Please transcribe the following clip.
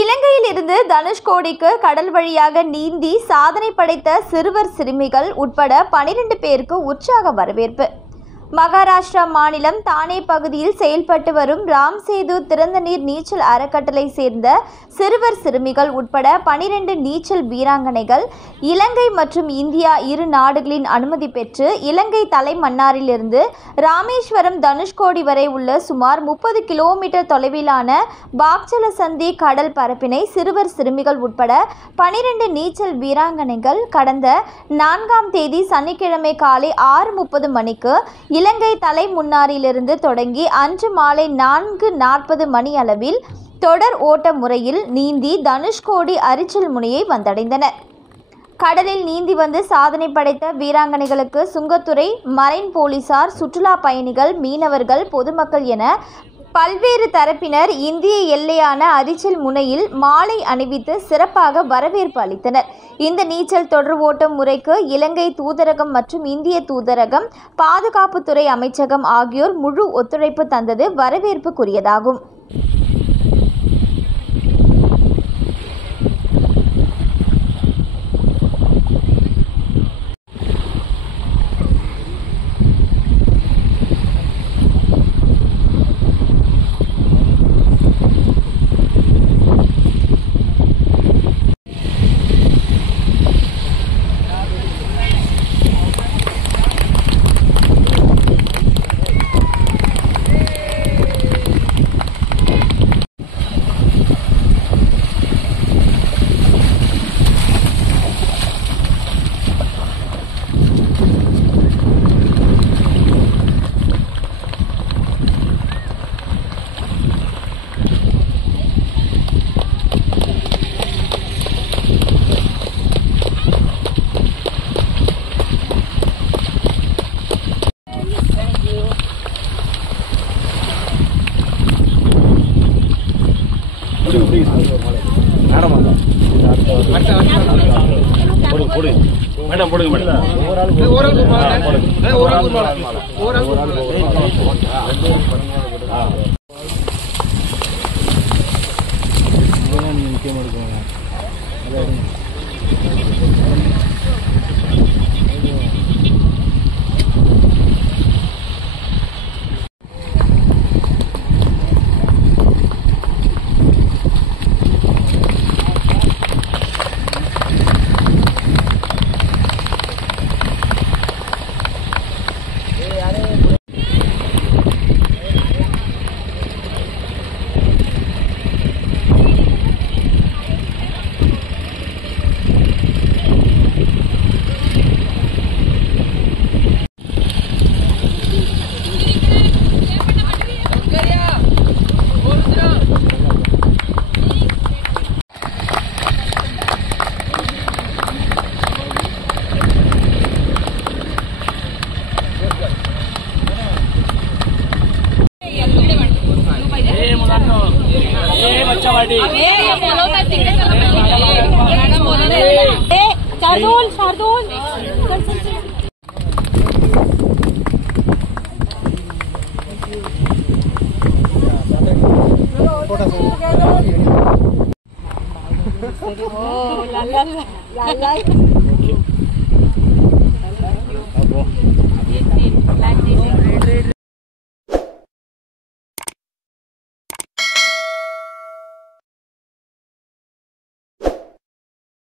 இலங்கையில் இருந்து தனுஷ்கோடிக்கு கடல் வழியாக நீந்தி சாதனை படைத்த சிறுவர் சிறுமிகள் உட்பட 12 பேருக்கு உற்சாக வரவேற்பு. மகாராஷ்டிரா மாநிலம் தானே பகுதியில் செயல்பட்டு வரும் ராம்சேது திறந்த நீர் நீச்சல் அறக்கட்டளை சேர்ந்த சிறுவர் சிறுமிகள் உட்பட 12 நீச்சல் வீராங்கனைகள் இலங்கை மற்றும் இந்தியா இரு நாடுகளின் அனுமதி பெற்று இலங்கை தலைமன்னாரிலிருந்து ராமேஸ்வரம் தனுஷ்கோடி வரை உள்ள சுமார் 30 கிலோமீட்டர் தொலைவிலான பாக்சலசந்தி கடல் பரப்பினை சிறுவர் சிறுமிகள் உட்பட 12 நீச்சல் வீராங்கனைகள் கடந்த 4ஆம் தேதி சனிக்கிழமை காலை 6:30 மணிக்கு இலங்கை தலைமுன்னாரிலிருந்து தொடங்கி அன்று மாலை 4:40 மணி அளவில் தொடர் ஓட்ட முறையில் நீந்தி தனுஷ்கோடி அரிச்சல் முனையை வந்தடைந்தனர். கடலில் நீந்தி வந்து சாதனை படைத்த வீராங்கனைகளுக்கு சுங்கத்துறை, மரைன் போலீசார், சுற்றுலா பயணிகள், மீனவர்கள், பொதுமக்கள் என பல்வேறு தரப்பினர் இந்திய எல்லையான அரிச்சல் முனையில் மாலை அணிவித்து சிறப்பாக வரவேற்பு அளித்தனர். இந்த நீச்சல் தொடர் ஓட்டம் முறைக்கு இலங்கை தூதரகம் மற்றும் இந்திய தூதரகம், பாதுகாப்புத்துறை அமைச்சகம் ஆகியோர் முழு ஒத்துழைப்பு தந்தது வரவேற்புக்குரியதாகும். மேடம் போடுங்க மேடம். முக்கியமாக இருக்குங்க. शार्दुल